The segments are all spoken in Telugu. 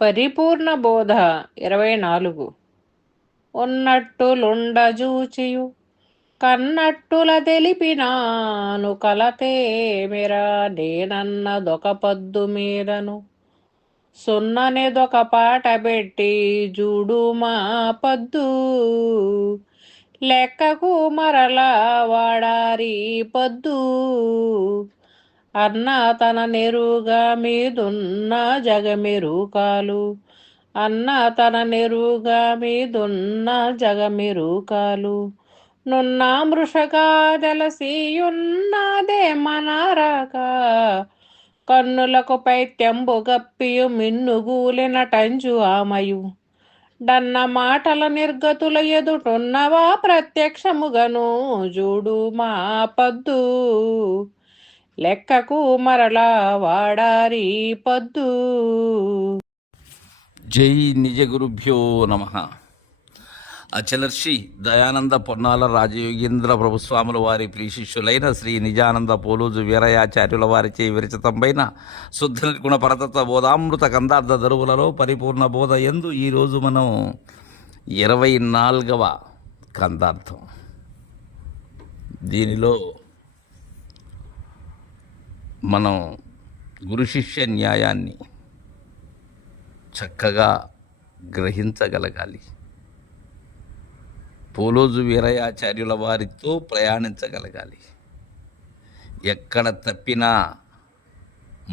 పరిపూర్ణ బోధ 24. ఉన్నట్టులుండజూచియు కన్నట్టుల తెలిపినాను కలతేమిరా నేనన్నదొక పద్దు మీదను సున్ననేదొక పాట పెట్టి జూడు మా పద్దు లెక్కకు మరలా వాడారి పద్దు అన్న తన నెరుగా మీదున్న జగమెరుకాలు అన్న తన నెరుగా మీదున్న జగమెరుకాలు నున్న మృషగా జలసియున్నదే మనరక కన్నులకు పైత్యంబు గప్పియు మిన్నుగూలిన టంజు ఆమయు డన్న మాటల నిర్గతుల ఎదుటున్నవా ప్రత్యక్షముగను జూడు మా పద్దు లెక్కకు మరలా వాడారి పద్దు. జై నిజ గురుభ్యో నమ. అచలర్షి దయానంద పొన్నాల రాజయోగేంద్ర ప్రభుస్వాముల వారి ప్రియశిష్యులైన శ్రీ నిజానంద పోలూజు వీరయాచార్యుల వారిచే విరచితంపైన శుద్ధ నిర్గుణ పరతత్వ బోధామృత కందార్థ దరువులలో పరిపూర్ణ బోధ యందు ఈరోజు మనం 24వ కందార్థం. దీనిలో మనం గురు శిష్య న్యాయాన్ని చక్కగా గ్రహించగలగాలి. పోలోజు వీరయాచార్యుల వారితో ప్రయాణించగలగాలి. ఎక్కడ తప్పినా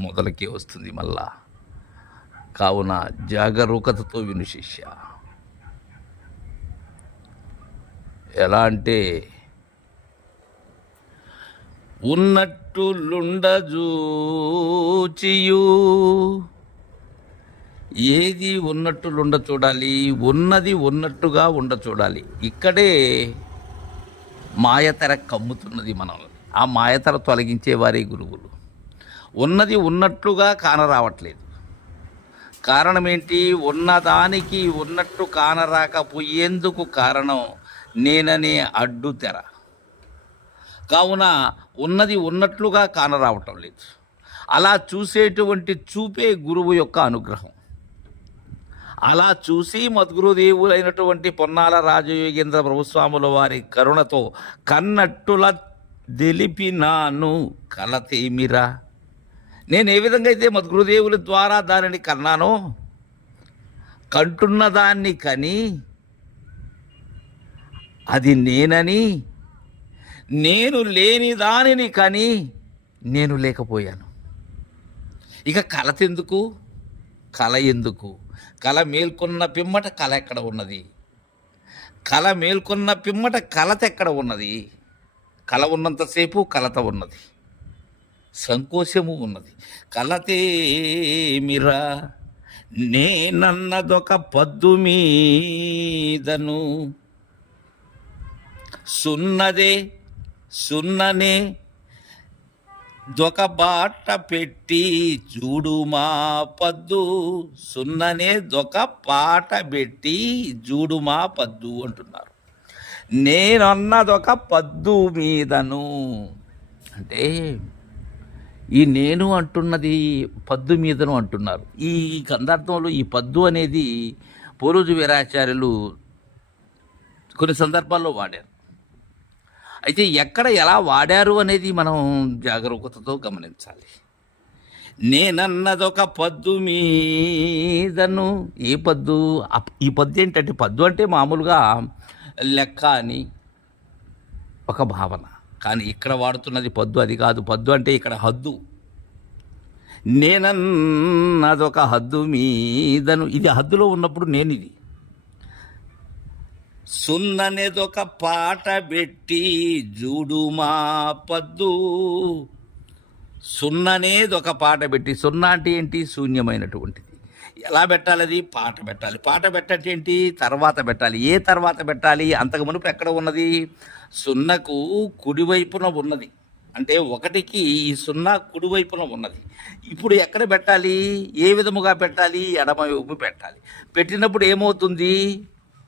మొదలకే వస్తుంది మళ్ళా. కావున జాగరూకతతో విను శిష్య. ఎలా అంటే ఉన్నట్టులుండజూచియు, ఏది ఉన్నట్టులుండ చూడాలి, ఉన్నది ఉన్నట్టుగా ఉండ చూడాలి. ఇక్కడే మాయతెర కమ్ముతున్నది మనల్ని. ఆ మాయతెర తొలగించే వారే గురువులు. ఉన్నది ఉన్నట్లుగా కానరావట్లేదు. కారణం ఏంటి? ఉన్నదానికి ఉన్నట్టు కానరాకపోయేందుకు కారణం నేననే అడ్డు తెర. కావున ఉన్నది ఉన్నట్లుగా కానరావటం లేదు. అలా చూసేటువంటి చూపే గురువు యొక్క అనుగ్రహం. అలా చూసి మద్గురుదేవులైనటువంటి పొన్నాల రాజయోగేంద్ర ప్రభుస్వాముల వారి కరుణతో కన్నట్టుల తెలిపినాను కలతేమిరా. నేను ఏ విధంగా అయితే మద్గురుదేవుల ద్వారా దానిని కన్నానో, కంటున్న దాన్ని కని అది నేనని, నేను లేని దానిని కని నేను లేకపోయాను. ఇక కలతెందుకు? కల ఎందుకు? కల మేల్కొన్న పిమ్మట కల ఎక్కడ ఉన్నది? కల మేల్కొన్న పిమ్మట కలత ఎక్కడ ఉన్నది? కల ఉన్నంతసేపు కలత ఉన్నది, సంకోచము ఉన్నది. కలతేమిరా నేనన్నదొక పద్దు మీదను సున్ననే దొక బాట పెట్టి చూడు మా పద్దు. సున్ననే దొక పాట పెట్టి చూడు మా పద్దు అంటున్నారు. నేనన్నదొక పద్దు మీదను అంటే ఈ నేను అంటున్నది పద్దు మీదను అంటున్నారు. ఈ కందార్థంలో ఈ పద్దు అనేది పోలోజు వీరాచార్యులు కొన్ని సందర్భాల్లో వాడారు. అయితే ఎక్కడ ఎలా వాడారు అనేది మనం జాగరూకతతో గమనించాలి. నేనన్నదొక పద్దు మీదను. ఏ పద్దు? ఈ పద్దు ఏంటంటే, పద్దు అంటే మామూలుగా లెక్క అని ఒక భావన. కానీ ఇక్కడ వాడుతున్నది పద్దు అది కాదు. పద్దు అంటే ఇక్కడ హద్దు. నేనన్నదొక హద్దు మీదను. ఇది హద్దులో ఉన్నప్పుడు నేను ఇది. సున్ననేదొక పాట పెట్టి జూడు మా పద్దు. సున్ననేదొక పాట పెట్టి. సున్నా అంటే ఏంటి? శూన్యమైనటువంటిది. ఎలా పెట్టాలి? అది పాట పెట్టాలి. పాట పెట్టంటే ఏంటి? తర్వాత పెట్టాలి. ఏ తర్వాత పెట్టాలి? అంతకు మునుపు ఎక్కడ ఉన్నది? సున్నకు కుడివైపున ఉన్నది. అంటే ఒకటికి ఈ సున్నా కుడివైపున ఉన్నది. ఇప్పుడు ఎక్కడ పెట్టాలి? ఏ విధముగా పెట్టాలి? ఎడమవైపు పెట్టాలి. పెట్టినప్పుడు ఏమవుతుంది?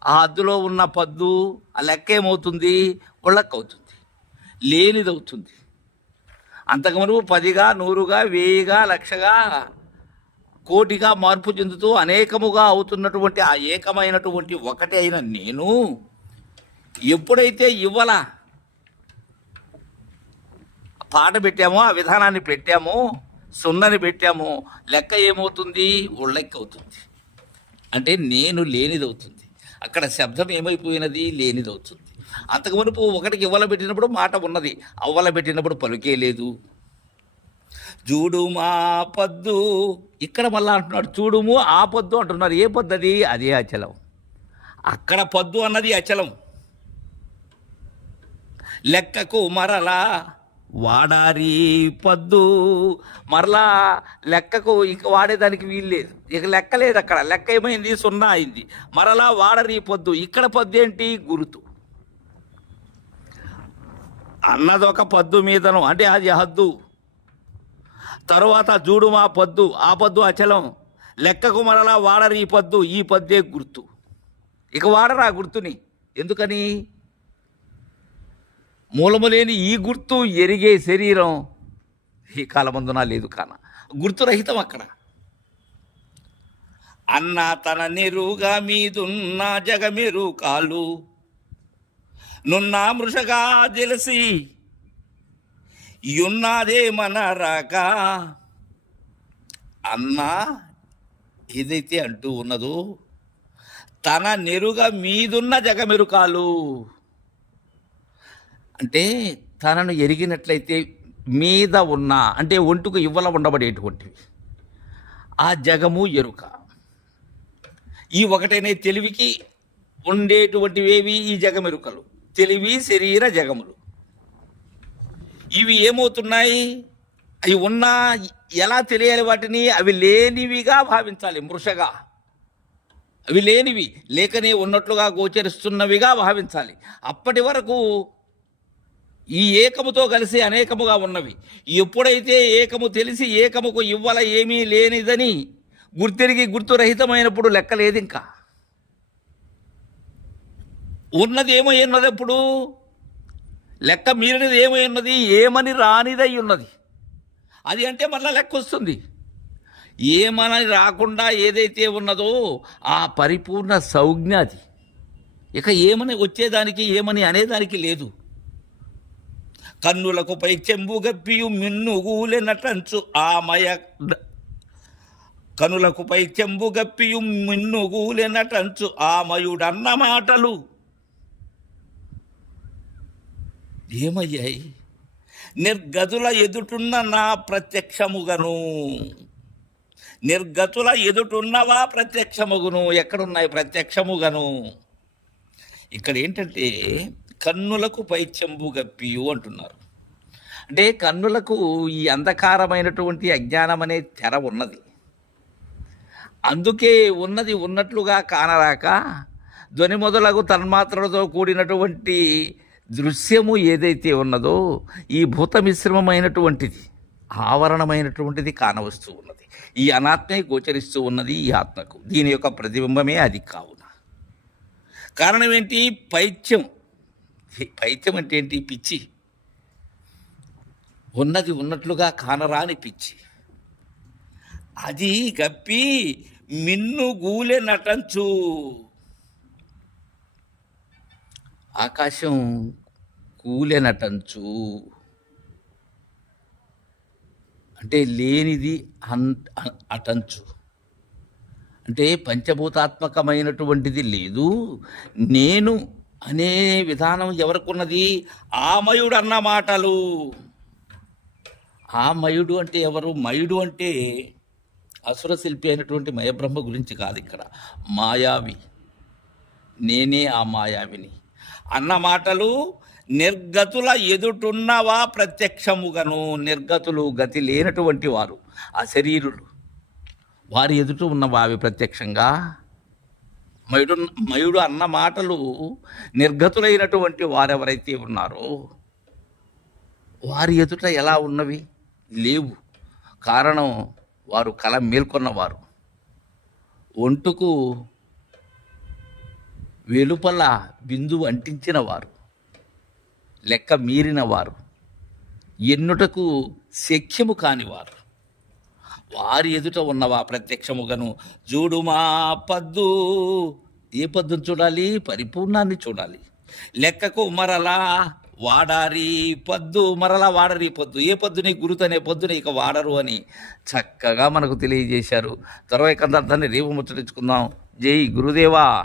ఆ హద్దులో ఉన్న పద్దు, ఆ లెక్క ఏమవుతుంది? ఉళ్ళక్కవుతుంది, లేనిదవుతుంది. అంతకుమునుపు 10గా 100గా 1000గా 1,00,000గా కోటిగా మార్పు చెందుతూ అనేకముగా అవుతున్నటువంటి ఆ ఏకమైనటువంటి ఒకటే అయిన నేను ఎప్పుడైతే ఇవ్వాల పాట పెట్టామో, ఆ విధానాన్ని పెట్టామో, సున్నని పెట్టామో, లెక్క ఏమవుతుంది? ఉళ్ళెక్క అవుతుంది. అంటే నేను లేనిదవుతుంది. అక్కడ శబ్దం ఏమైపోయినది? లేనిదవుతుంది. అంతకు మునుపు ఒకటికి ఇవ్వల పెట్టినప్పుడు మాట ఉన్నది, అవ్వల పెట్టినప్పుడు పలుకే లేదు. చూడు మా పద్దు, ఇక్కడ మళ్ళా అంటున్నాడు చూడుము ఆ పొద్దు అంటున్నారు. ఏ పొద్దు అది? అదే అచలం. అక్కడ పొద్దు అన్నది అచలం. లెక్కకు మరలా వాడారి పద్దు, మరలా లెక్కకు ఇక వాడేదానికి వీలు లేదు. ఇక లెక్క లేదు. అక్కడ లెక్క ఏమైంది? సున్నా అయింది. మరలా వాడరి పొద్దు. ఇక్కడ పొద్దు ఏంటి? గుర్తు అన్నదొక పద్దు మీదను, అంటే అది హద్దు. తరువాత చూడు మా పొద్దు, ఆ పొద్దు అచలం. లెక్కకు మరలా వాడరు ఈ పొద్దు, ఈ పొద్దే గుర్తు. ఇక వాడరు ఆ గుర్తుని. ఎందుకని? మూలము లేని ఈ గుర్తు ఎరిగే శరీరం ఈ కాలమందున లేదు కాన. గుర్తురహితం అక్కడ. అన్న తన నెరుగా మీదున్న జగమెరు కాలు నున్న మృషగా తెలిసి యున్నాదే మన రాక. అన్న ఏదైతే అంటూ ఉన్నదో తన నెరుగా మీదున్న జగమెరుకాలు, అంటే తనను ఎరిగినట్లయితే మీద ఉన్న, అంటే ఒంటుకు ఇవ్వల ఉండబడేటువంటివి ఆ జగము ఎరుక. ఈ ఒకటైన తెలివికి ఉండేటువంటివేవి? ఈ జగమెరుకలు. తెలివి శరీర జగములు. ఇవి ఏమవుతున్నాయి? అవి ఉన్నా ఎలా తెలియాలి వాటిని? అవి లేనివిగా భావించాలి. మృషగా అవి లేనివి, లేకనే ఉన్నట్లుగా గోచరిస్తున్నవిగా భావించాలి. అప్పటి వరకు ఈ ఏకముతో కలిసి అనేకముగా ఉన్నవి. ఎప్పుడైతే ఏకము తెలిసి ఏకముకు ఇవ్వల ఏమీ లేనిదని గుర్తిరిగి గుర్తురహితమైనప్పుడు లెక్క లేదు. ఇంకా ఉన్నది ఏమై ఉన్నది? ఎప్పుడు లెక్క మీరినది ఏమై ఉన్నది? ఏమని రానిదై ఉన్నది. అది అంటే మళ్ళీ లెక్క వస్తుంది. ఏమని రాకుండా ఏదైతే ఉన్నదో ఆ పరిపూర్ణ సంజ్ఞ అది. ఇక ఏమని వచ్చేదానికి, ఏమని అనేదానికి లేదు. కన్నులకు పై చెంబు గప్పియు మిన్నుగూలెనటంచు ఆమయ, కనులకు పై చెంబు గప్పియు మిన్నుగూలెనటంచు ఆమయుడన్న మాటలు ఏమయ్యాయి? నిర్గతుల ఎదుటున్న నా ప్రత్యక్షముగను. నిర్గతుల ఎదుటున్నవా ప్రత్యక్షముగును. ఎక్కడున్నాయి? ప్రత్యక్షముగను. ఇక్కడ ఏంటంటే కన్నులకు పైచెంబు గప్పియు అంటున్నారు. అంటే కన్నులకు ఈ అంధకారమైనటువంటి అజ్ఞానం అనే తెర ఉన్నది. అందుకే ఉన్నది ఉన్నట్లుగా కానరాక ధ్వని మొదలగు తన్మాత్రలతో కూడినటువంటి దృశ్యము ఏదైతే ఉన్నదో ఈ భూత మిశ్రమమైనటువంటిది, ఆవరణమైనటువంటిది కానవస్తూ ఉన్నది. ఈ అనాత్మే గోచరిస్తూ ఉన్నది ఈ ఆత్మకు. దీని యొక్క ప్రతిబింబమే అది కావున. కారణం ఏంటి? పైత్యం. పైత్యం అంటే ఏంటి? పిచ్చి. ఉన్నది ఉన్నట్లుగా కానరాని పిచ్చి. అది గప్పి మిన్ను గూలె నటంచు. ఆకాశం కూలె నటంచు అంటే లేనిది అటంచు. అంటే పంచభూతాత్మకమైనటువంటిది లేదు. నేను అనే విధానం ఎవరికున్నది? ఆమయుడు అన్న మాటలు. ఆ మయుడు అంటే ఎవరు? మయుడు అంటే అసుర శిల్పి అయినటువంటి మయబ్రహ్మ గురించి కాదు ఇక్కడ. మాయావి, నేనే ఆ మాయావిని అన్న మాటలు. నిర్గతుల ఎదుటున్నవా ప్రత్యక్షముగను. నిర్గతులు, గతి లేనటువంటి వారు, ఆ శరీరులు, వారి ఎదుట ఉన్నవా అవి ప్రత్యక్షంగా. మయుడు అన్న మాటలు నిర్గతులైనటువంటి వారెవరైతే ఉన్నారో వారి ఎదుట ఎలా ఉన్నవి? లేవు. కారణం వారు కల మేల్కొన్నవారు, ఒంటుకు వెలుపల బిందువు అంటించిన వారు, లెక్క మీరిన వారు, ఎన్నుటకు శక్యము కానివారు. వారి ఎదుట ఉన్నవా ప్రత్యక్షముగను చూడుమా పద్దు. ఏ పద్దును చూడాలి? పరిపూర్ణాన్ని చూడాలి. లెక్కకు మరలా వాడారి పద్దు, మరలా వాడరి పొద్దు. ఏ పొద్దుని గురుతనే పొద్దుని ఇక వాడరు అని చక్కగా మనకు తెలియజేశారు. తర్వాత కందార్థాన్ని రేపు ముచ్చటించుకుందాం. జై గురుదేవా.